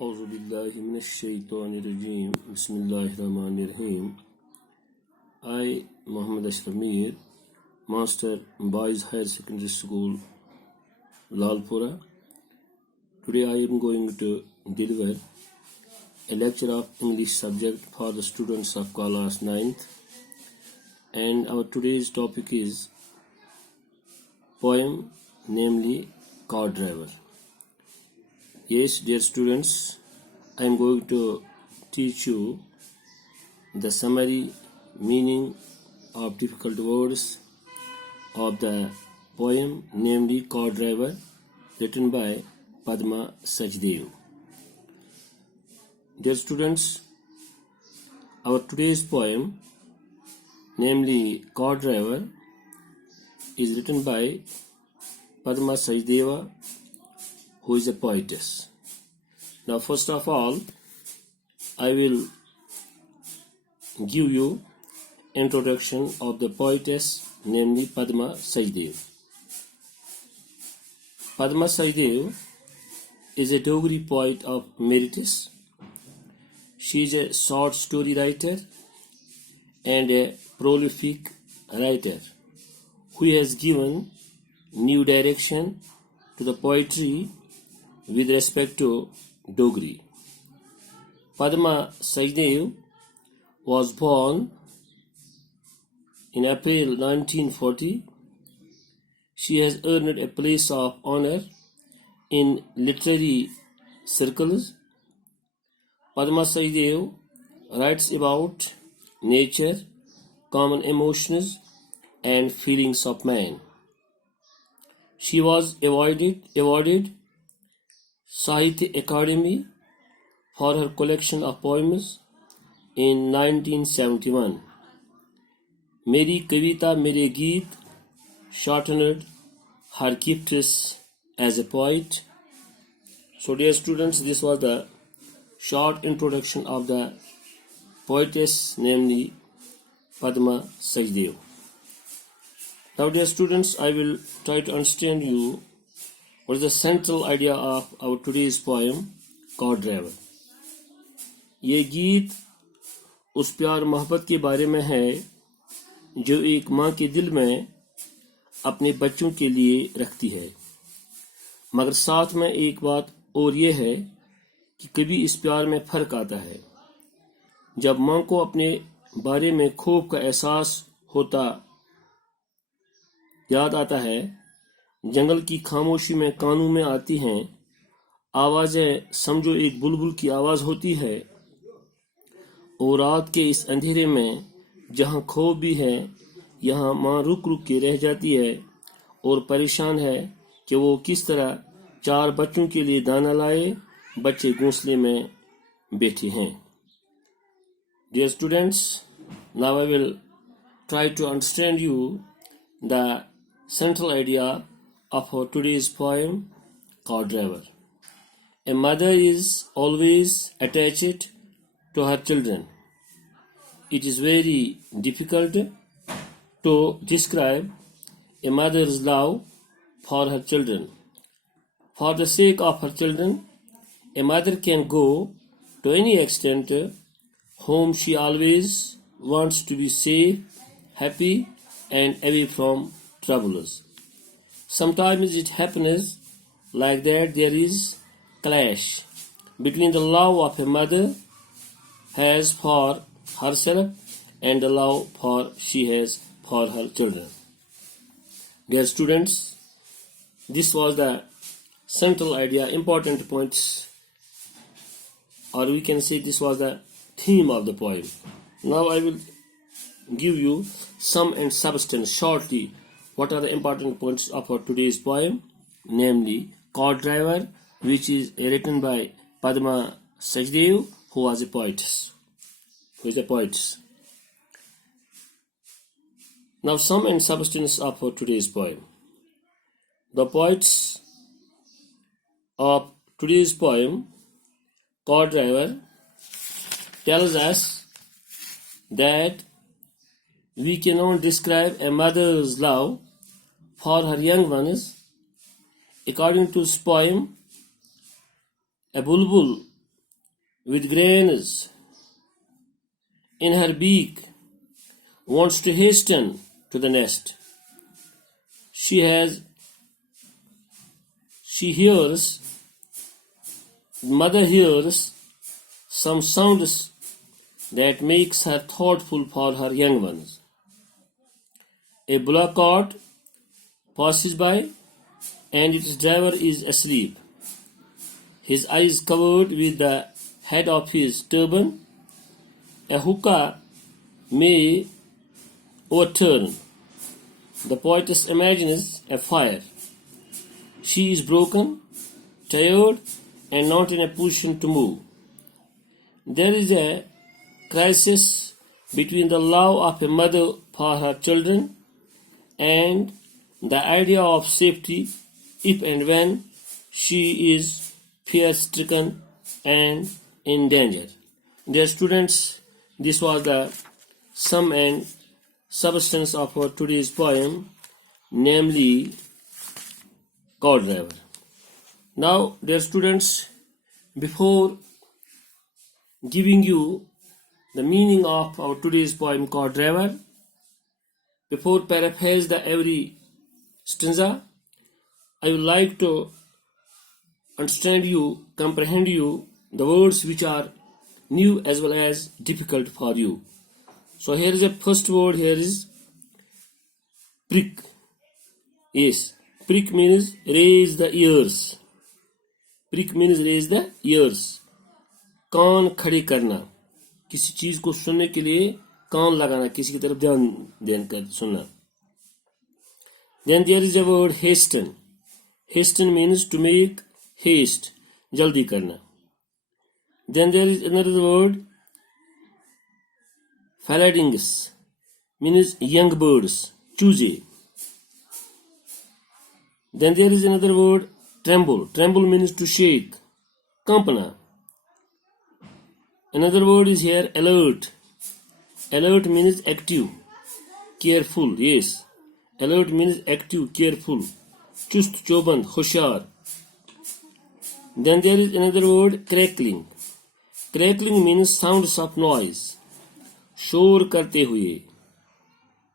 Auzu billahi mineşşeytanirracim. Bismillahirrahmanirrahim. I, Muhammad Ashraf Mir, Master, Boys Higher Secondary School, Lalpura. Today I am going to deliver a lecture of English subject for the students of class 9th. And our today's topic is poem, namely Car Driver. Yes, dear students, I am going to teach you the summary meaning of difficult words of the poem, namely Car Driver, written by Padma Sachdev. Dear students, our today's poem, namely Car Driver, is written by Padma Sachdeva, who is a poetess. Now, first of all, I will give you introduction of the poetess, namely Padma Sachdev. Padma Sachdev is a Dogri poet of Meritus. She is a short story writer and a prolific writer who has given new direction to the poetry with respect to Dogri. Padma Sachdev was born in April 1940. She has earned a place of honor in literary circles. Padma Sachdev writes about nature, common emotions, and feelings of man. She was awarded Sahitya Academy for her collection of poems in 1971. Meri Kavita Mere Geet shortened her gifts as a poet. So dear students, this was the short introduction of the poetess, namely Padma Sachdev. Now dear students, I will try to understand you what is the central idea of our today's poem, Car Driver. ये गीत उस प्यार मोहब्बत के बारे में है जो एक माँ के दिल में अपने बच्चों के लिए रखती है, मगर साथ में एक बात और ये है कि कभी इस प्यार में फर्क आता है। जब माँ को अपने बारे में खौफ का एहसास होता याद आता है, जंगल की खामोशी में कानों में आती हैं आवाजें, समझो एक बुलबुल की आवाज होती है। और रात के इस अंधेरे में जहां खौफ भी है, यहाँ माँ रुक रुक के रह जाती है और परेशान है कि वो किस तरह 4 बच्चों के लिए दाना लाए। बच्चे घोंसले में बैठे हैं। Dear students, now I will try to understand you the central idea of our today's poem, Car Driver. A mother is always attached to her children. It is very difficult to describe a mother's love for her children. For the sake of her children, a mother can go to any extent whom she always wants to be safe, happy, and away from troubles. Sometimes it happens like that there is clash between the love of a mother has for herself and the love she has for her children. Dear students, this was the central idea, important points, or we can say this was the theme of the poem. Now I will give you sum and substance shortly. What are the important points of our today's poem, namely Car Driver, which is written by Padma Sachdev, who was a poetess. Now sum and substance of our today's poem. The poets of today's poem, Car Driver, tells us that we cannot describe a mother's love for her young ones. According to this poem, a bulbul with grains in her beak wants to hasten to the nest. She hears, mother hears some sounds that makes her thoughtful for her young ones. A bullock cart passes by and its driver is asleep, his eyes covered with the head of his turban. A hookah may overturn. The poetess imagines a fire. She is broken, tired, and not in a position to move. There is a crisis between the love of a mother for her children and the idea of safety if and when she is fear-stricken and in danger. Dear students, this was the sum and substance of our today's poem, namely Cart Driver. Now, dear students, before giving you the meaning of our today's poem Cart Driver, before paraphrase the every stanza, I would like to understand you, comprehend you, the words which are new as well as difficult for you. So here is a first word, here is prick. Yes, prick means raise the ears. Prick means raise the ears. कान खड़े करना, किसी चीज को सुनने के लिए कान लगाना, किसी की तरफ ध्यान देकर सुनना. Then there is a word hasten. Hasten means to make haste, जल्दी करना. Then there is another word Faladings, means young birds, chooje. Then there is another word tremble. Tremble means to shake, kampana. Another word is here alert. Alert means active, careful. Yes, alert means active, careful. Chust choband, hoshiyar. Then there is another word crackling. Crackling means sounds of noise, शोर करते हुए.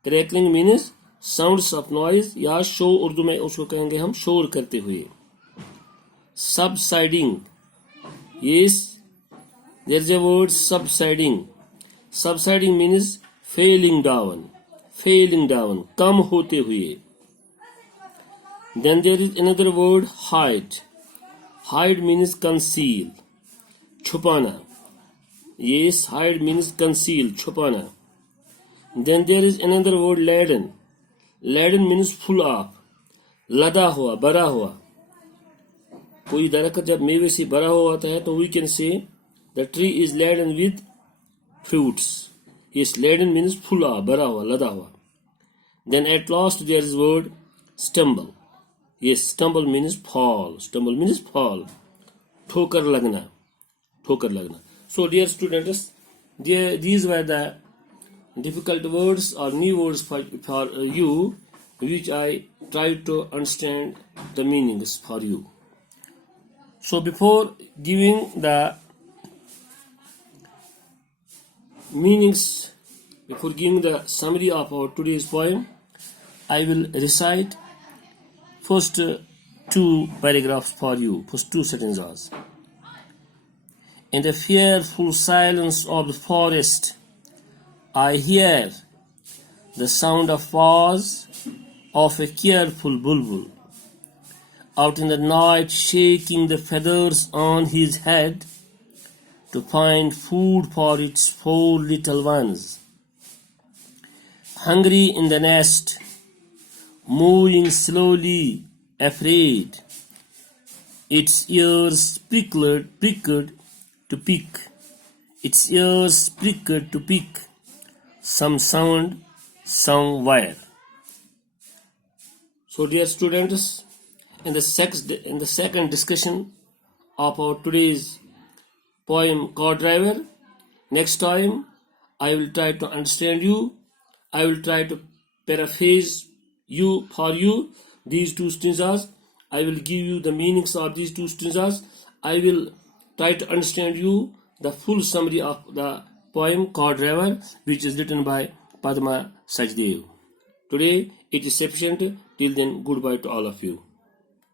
Crackling means sounds of noise या शो, उर्दू में उसको कहेंगे हम शोर करते हुए. Subsiding, yes, there is a word subsiding. Subsiding means falling down, falling down, कम होते हुए. Then there is another word hide. Hide means conceal, छुपाना. Yes, hide means conceal, छुपाना. Then there is another word laden. Laden means full of, लदा हुआ, भरा हुआ. कोई दरख्त जब मेवे से भरा हुआ होता है तो we can say the tree is laden with fruits. Yes, laden means full of, भरा हुआ, लदा हुआ. Then at last there is word stumble. Yes, stumble means fall. Stumble means fall. ठोकर लगना, ठोकर लगना. So dear students, these were the difficult words or new words for you, which I tried to understand the meanings for you. So before giving the meanings, before giving the summary of our today's poem, I will recite first two paragraphs for you, first two sentences. In the fearful silence of the forest, I hear the sound of paws of a careful bulbul. Out in the night, shaking the feathers on his head to find food for its 4 little ones. Hungry in the nest, moving slowly, afraid, its ears pricked to pick, its ears pricked to pick some sound somewhere. So dear students, in the second discussion of our today's poem Cart Driver, next time I will try to understand you, I will try to paraphrase you for you these two stanzas. I will give you the meanings of these two stanzas. I will try to understand you the full summary of the poem called River, which is written by Padma Sajdev. Today it is sufficient. Till then, goodbye to all of you.